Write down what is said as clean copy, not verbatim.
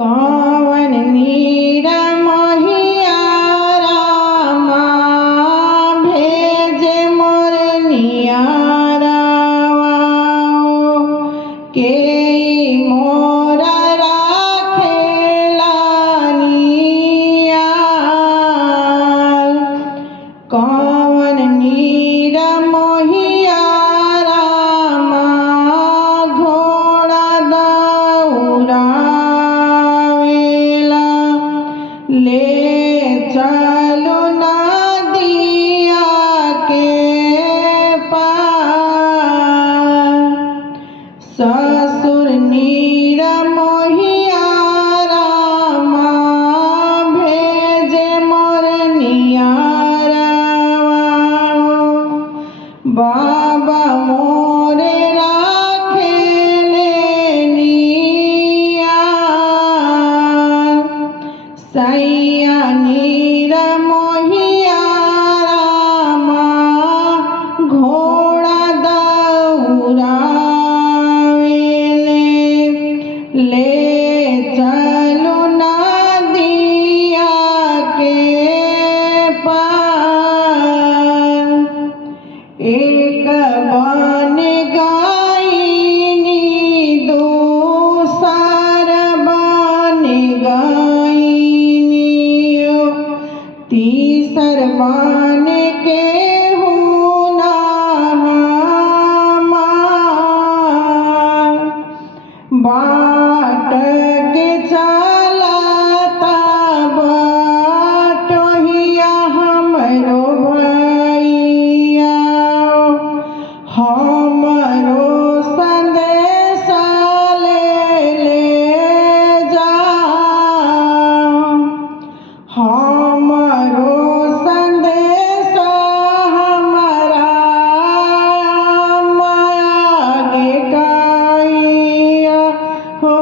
कौन नीर महिया रामा भेजे मोर नियारावा के मोर राखेला नियाल। कौन नीर महिया रामा घोड़ा दौड़ावेला ले चलो नदिया के पार। ससुर नीर महिया रामा भेजे मोर नियारावा बाबा मोरे राखेले नियार। सैया नीर महिया रामा घोड़ा दौड़ावेले ले चलो नदिया के पार। एक बन गईनी दूसर बन गईनी तीसर बन के हुना हमार। बाट के चलता बटोहिया हमरो भैया हमरो संदेशा ले जाओ। हमरो संदेशा हमारा मागे गैया हो।